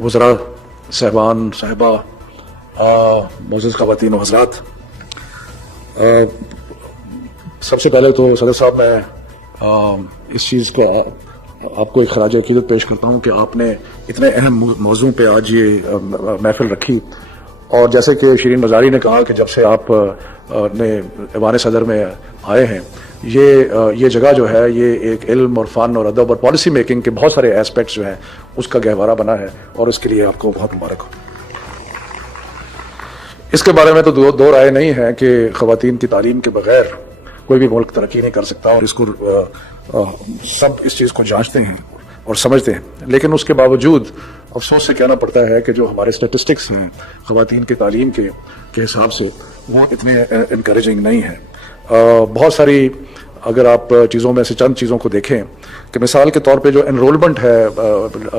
वज़रा साहबान साहिबा, मोअज़्ज़ज़ ख़वातीन व हज़रात, सबसे पहले तो सदर साहब मैं इस चीज़ को आपको एक खराज अक़ीदत पेश करता हूँ कि आपने इतने अहम मौज़ू पे आज ये महफिल रखी। और जैसे कि शिरीन मज़ारी ने कहा कि जब से आप ने ऐवान सदर में आए हैं, ये जगह जो है ये एक इल्म और फ़न और अदब और पॉलिसी मेकिंग के बहुत सारे एस्पेक्ट्स जो हैं उसका गहवारा बना है, और इसके लिए आपको बहुत मुबारक हो। इसके बारे में तो दो राय नहीं है कि ख़वातीन की तालीम के बगैर कोई भी मुल्क तरक्की नहीं कर सकता, और इसको सब इस चीज़ को जांचते हैं और समझते हैं। लेकिन उसके बावजूद अफसोस से कहना पड़ता है कि जो हमारे स्टेटिस्टिक्स हैं ख़वातीन की तालीम के हिसाब से वो इतने इनकरेजिंग नहीं है। बहुत सारी अगर आप चीज़ों में से चंद चीज़ों को देखें कि मिसाल के तौर पे जो एनरोलमेंट है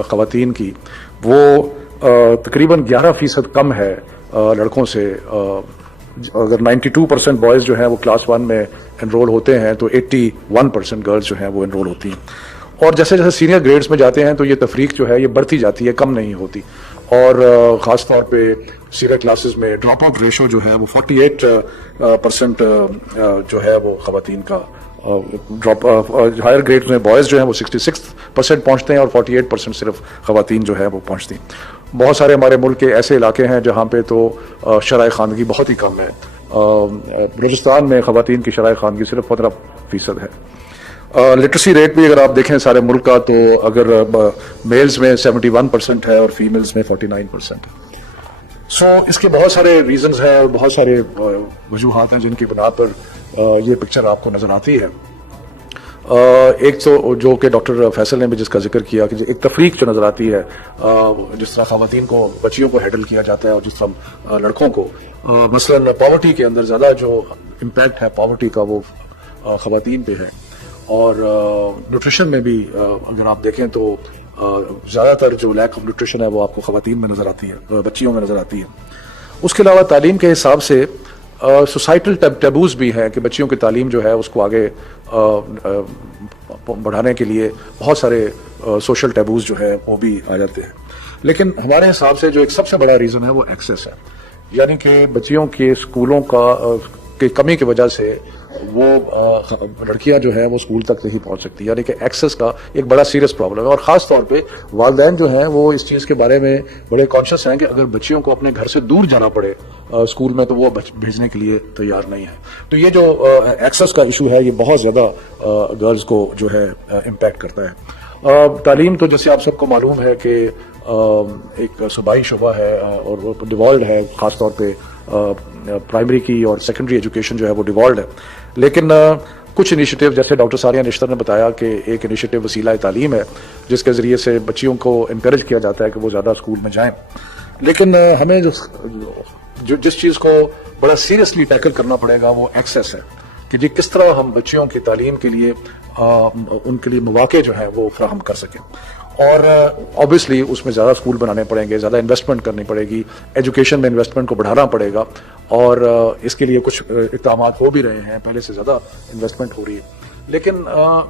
ख़वातीन की, वो तकरीबन 11% कम है लड़कों से। अगर 92% बॉयज़ जो हैं वो क्लास 1 में एनरोल होते हैं तो 81% गर्ल्स जो हैं वो एनरोल होती हैं। और जैसे जैसे सीनियर ग्रेड्स में जाते हैं तो ये तफरीक जो है ये बढ़ती जाती है, कम नहीं होती। और ख़ास तौर पे सीनियर क्लासेस में ड्रॉप आउट रेशो जो है वो 48% जो है वो ख़वातीन का ड्रॉप, हायर ग्रेड्स में बॉयज़ जो हैं वो 66% पहुँचते हैं और 48% सिर्फ ख़वातीन जो है वो पहुँचती हैं। बहुत सारे हमारे मुल्क के ऐसे इलाके हैं जहाँ पे तो शरह खानगी बहुत ही कम है। बलूचिस्तान में ख़वातीन की शरह खानगी सिर्फ 15% है। लिटरेसी रेट भी अगर आप देखें सारे मुल्क का, तो अगर मेल्स में 71% है और फीमेल्स में 49% है। इसके बहुत सारे रीजंस हैं और बहुत सारे वजूहात हैं जिनकी बिना पर ये पिक्चर आपको नजर आती है। एक तो जो कि डॉक्टर फैसल ने भी जिसका जिक्र किया कि एक तफरीक जो नजर आती है, जिस तरह ख़वातीन को, बच्चियों को हैंडल किया जाता है और जिस तरह लड़कों को, मसलन पॉवर्टी के अंदर ज़्यादा जो इम्पैक्ट है पॉवर्टी का वो ख़वातीन पे है। और न्यूट्रिशन में भी अगर आप देखें तो ज़्यादातर जो लैक ऑफ न्यूट्रिशन है वो आपको ख़वातीन में नज़र आती है, बच्चियों में नज़र आती है। उसके अलावा तालीम के हिसाब से सोसाइटल टैबूज भी हैं कि बच्चियों की तालीम जो है उसको आगे बढ़ाने के लिए बहुत सारे सोशल टैबूज जो है वो भी आ जाते हैं। लेकिन हमारे हिसाब से जो एक सबसे बड़ा रीज़न है वो एक्सेस है, यानी कि बच्चियों के स्कूलों की कमी की वजह से वो लड़कियां जो है वो स्कूल तक नहीं पहुंच सकती, यानी कि एक्सेस का एक बड़ा सीरियस प्रॉब्लम है। और ख़ास तौर पे वालिदैन जो हैं वो इस चीज़ के बारे में बड़े कॉन्शियस हैं कि अगर बच्चियों को अपने घर से दूर जाना पड़े स्कूल में तो वो भेजने के लिए तैयार नहीं है। तो ये जो एक्सेस का इशू है ये बहुत ज़्यादा गर्ल्स को जो है इम्पैक्ट करता है। तालीम तो जैसे आप सबको मालूम है कि एक सूबाई शुबा है और वो डिवॉल्व है, ख़ास तौर पे प्राइमरी की और सेकेंडरी एजुकेशन जो है वो डिवॉल्व है। लेकिन कुछ इनिशिएटिव जैसे डॉक्टर सारिया निश्तर ने बताया कि एक इनिशिएटिव वसीला तालीम है जिसके ज़रिए से बच्चियों को इनकरेज किया जाता है कि वो ज़्यादा स्कूल में जाएं। लेकिन हमें जिस चीज़ को बड़ा सीरियसली टैकल करना पड़ेगा वो एक्सेस है कि जी किस तरह हम बच्चियों की तालीम के लिए उनके लिए मौके जो है वो फराहम कर सकें। और ऑब्वियसली उसमें ज़्यादा स्कूल बनाने पड़ेंगे, ज़्यादा इन्वेस्टमेंट करनी पड़ेगी, एजुकेशन में इन्वेस्टमेंट को बढ़ाना पड़ेगा। और इसके लिए कुछ इक़दाम हो भी रहे हैं, पहले से ज़्यादा इन्वेस्टमेंट हो रही है। लेकिन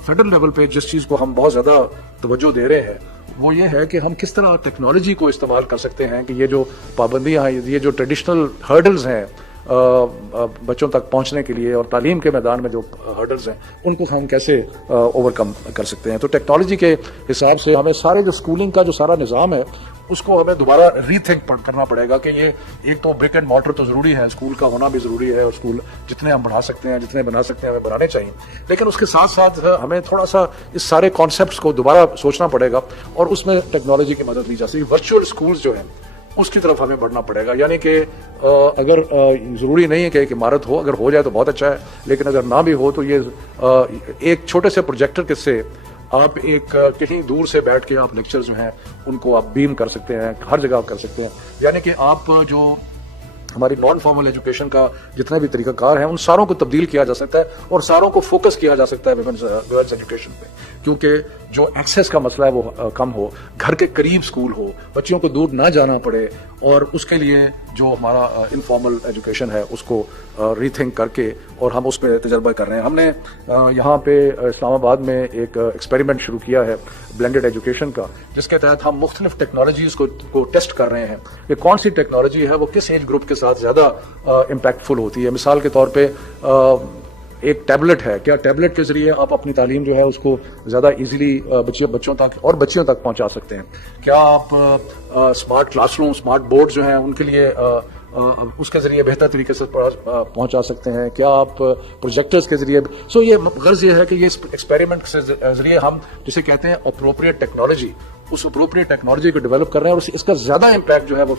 फेडरल लेवल पे जिस चीज़ को हम बहुत ज़्यादा तवज्जो दे रहे हैं वो ये है कि हम किस तरह टेक्नोलॉजी को इस्तेमाल कर सकते हैं कि ये जो पाबंदियाँ हैं, ये जो ट्रेडिशनल हर्डल्स हैं बच्चों तक पहुंचने के लिए और तालीम के मैदान में जो हर्डल्स हैं उनको हम कैसे ओवरकम कर सकते हैं। तो टेक्नोलॉजी के हिसाब से हमें सारे जो स्कूलिंग का जो सारा निज़ाम है उसको हमें दोबारा रीथिंक करना पड़ेगा कि ये एक तो ब्रिक एंड मॉर्टर तो ज़रूरी है, स्कूल का होना भी ज़रूरी है और स्कूल जितने हम बढ़ा सकते हैं, जितने बना सकते हैं हमें बनाने चाहिए। लेकिन उसके साथ साथ हमें थोड़ा सा इस सारे कॉन्सेप्ट्स को दोबारा सोचना पड़ेगा और उसमें टेक्नोलॉजी की मदद ली जा सकती है। वर्चुअल स्कूल्स जो हैं उसकी तरफ हमें बढ़ना पड़ेगा, यानी कि अगर ज़रूरी नहीं है कि एक इमारत हो, अगर हो जाए तो बहुत अच्छा है, लेकिन अगर ना भी हो तो ये एक छोटे से प्रोजेक्टर के से आप एक कहीं दूर से बैठ के आप लेक्चर जो हैं उनको आप बीम कर सकते हैं, हर जगह कर सकते हैं। यानी कि आप जो हमारी नॉन फॉर्मल एजुकेशन का जितने भी तरीकाकार हैं उन सारों को तब्दील किया जा सकता है और सारों को फोकस किया जा सकता है गर्ल्स एजुकेशन पे, क्योंकि जो एक्सेस का मसला है वो कम हो, घर के करीब स्कूल हो, बच्चियों को दूर ना जाना पड़े और उसके लिए جو ہمارا انفارمل ایجوکیشن ہے اس کو ری تھنک کر کے اور ہم اس پہ تجربہ کر رہے ہیں. ہم نے یہاں پہ اسلام آباد میں ایک ایکسپیریمنٹ شروع کیا ہے بلینڈڈ ایجوکیشن کا, جس کے تحت ہم مختلف ٹیکنالوجیز کو ٹیسٹ کر رہے ہیں کہ کون سی ٹیکنالوجی ہے وہ کس ایج گروپ کے ساتھ زیادہ امپیکٹفل ہوتی ہے. مثال کے طور پہ ایک ٹیبلٹ ہے, کیا ٹیبلٹ کے ذریعے آپ اپنی تعلیم جو ہے اس کو زیادہ ایزیلی بچوں تک اور بچیوں تک پہنچا سکتے ہیں؟ کیا آپ smart class room, smart board جو ہیں ان کے لیے اس کے ذریعے بہتر طریقے سے پہنچا سکتے ہیں؟ کیا آپ پروجیکٹرز کے ذریعے؟ سو یہ غرض یہ ہے کہ یہ ایکسپیریمنٹ کے ذریعے ہم جسے کہتے ہیں اپروپریٹ ٹیکنالوجی, اس اپروپریٹ ٹیکنالوجی کو ڈیولپ کر رہے ہیں, اور اس کا زیادہ امپیکٹ جو ہے وہ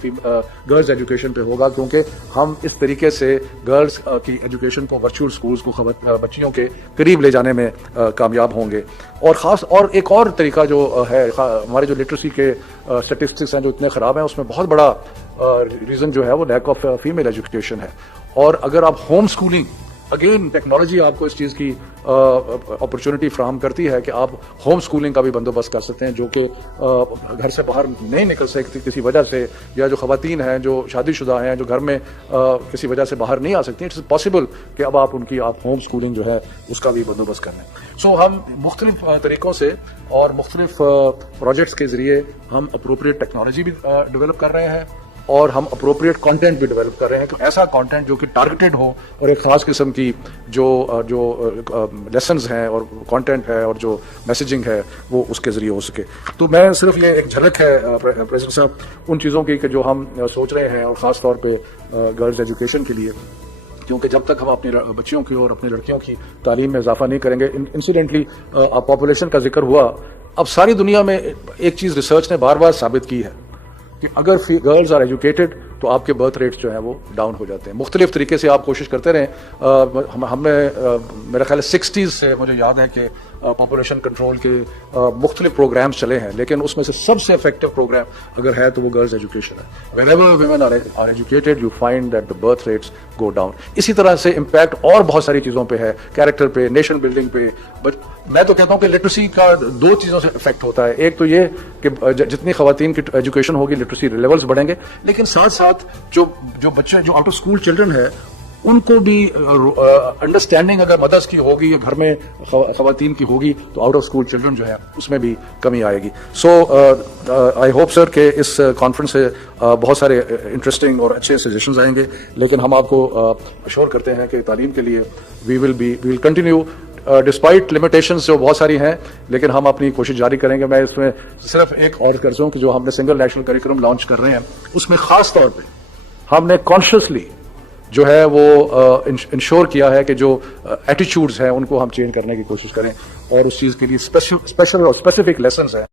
گرلز ایجوکیشن پہ ہوگا, کیونکہ ہم اس طریقے سے گرلز کی ایجوکیشن کو ورچوئل سکولز کو بچیوں کے قریب لے جانے میں کامیاب ہوں گے. اور خاص اور ایک اور طریقہ جو ہے, ہمارے جو لٹریسی کے اسٹیٹسٹکس ہیں جو اتنے خراب ہیں, اس میں بہت بڑا ریزن جو ہے وہ لیک آف فیمیل ایجوکیشن ہے. اور اگر آپ ہوم اسکولنگ, اگین ٹیکنالوجی آپ کو اس چیز کی اپرچونٹی فراہم کرتی ہے کہ آپ ہوم اسکولنگ کا بھی بندوبست کر سکتے ہیں, جو کہ گھر سے باہر نہیں نکل سکتی کسی وجہ سے, یا جو خواتین ہیں جو شادی شدہ ہیں جو گھر میں کسی وجہ سے باہر نہیں آ سکتی, اٹس پاسبل کہ اب آپ ہوم اسکولنگ جو ہے اس کا بھی بندوبست کر لیں. سو ہم مختلف طریقوں سے اور مختلف پروجیکٹس کے ذریعے ہم اپروپریٹ ٹیکنالوجی بھی ڈیولپ کر رہے ہیں, اور ہم اپروپریٹ کانٹینٹ بھی ڈیولپ کر رہے ہیں, کہ ایسا کانٹینٹ جو کہ ٹارگیٹڈ ہو اور ایک خاص قسم کی جو لیسنز ہیں اور کانٹینٹ ہے اور جو میسیجنگ ہے وہ اس کے ذریعے ہو سکے. تو میں صرف یہ ایک جھلک ہے پریزیڈنٹ صاحب ان چیزوں کی کہ جو ہم سوچ رہے ہیں, اور خاص طور پہ گرلز ایجوکیشن کے لیے, کیونکہ جب تک ہم اپنی بچیوں کی اور اپنی لڑکیوں کی تعلیم میں اضافہ نہیں کریں گے. انسیڈنٹلی پاپولیشن کا ذکر ہوا, اب ساری دنیا میں ایک چیز ریسرچ نے بار بار ثابت کی ہے کہ اگر گرلز آر ایجوکیٹڈ تو آپ کے برتھ ریٹس جو ہیں وہ ڈاؤن ہو جاتے ہیں. مختلف طریقے سے آپ کوشش کرتے رہیں. ہم نے میرا خیال ہے 60s سے مجھے یاد ہے کہ پاپولیشن کنٹرول کے مختلف پروگرامز چلے ہیں, لیکن اس میں سے سب سے افیکٹو پروگرام اگر ہے تو وہ گرلز ایجوکیشن ہے. whenever women are educated you find that the birth rates go down. اسی طرح سے امپیکٹ اور بہت ساری چیزوں پہ ہے, کیریکٹر پہ, نیشن بلڈنگ پہ. بٹ میں تو کہتا ہوں کہ لٹریسی کا دو چیزوں سے افیکٹ ہوتا ہے. ایک تو یہ کہ جتنی خواتین کی ایجوکیشن ہوگی لٹریسی لیولز بڑھیں گے, لیکن ساتھ ساتھ جو بچے جو آؤٹ آف اسکول چلڈرن ہے ان کو بھی انڈرسٹینڈنگ اگر مدرس کی ہوگی یا گھر میں خواتین کی ہوگی تو آؤٹ آف اسکول چلڈرن جو ہے اس میں بھی کمی آئے گی. سو آئی ہوپ سر کہ اس کانفرنس سے بہت سارے انٹرسٹنگ اور اچھے سجیشنز آئیں گے, لیکن ہم آپ کو اشور کرتے ہیں کہ تعلیم کے لیے وی ول کنٹینیو ڈسپائٹ لمیٹیشنز جو بہت ساری ہیں, لیکن ہم اپنی کوشش جاری کریں گے. میں اس میں صرف ایک اور کرتا ہوں کہ جو ہم نے سنگل نیشنل کریکولم لانچ کر رہے ہیں اس میں خاص طور پہ ہم نے کانشیسلی جو ہے وہ انشور کیا ہے کہ جو ایٹیچیوڈز ہیں ان کو ہم چینج کرنے کی کوشش کریں, اور اس چیز کے لیے اسپیشل اور اسپیسیفک لیسنز ہیں.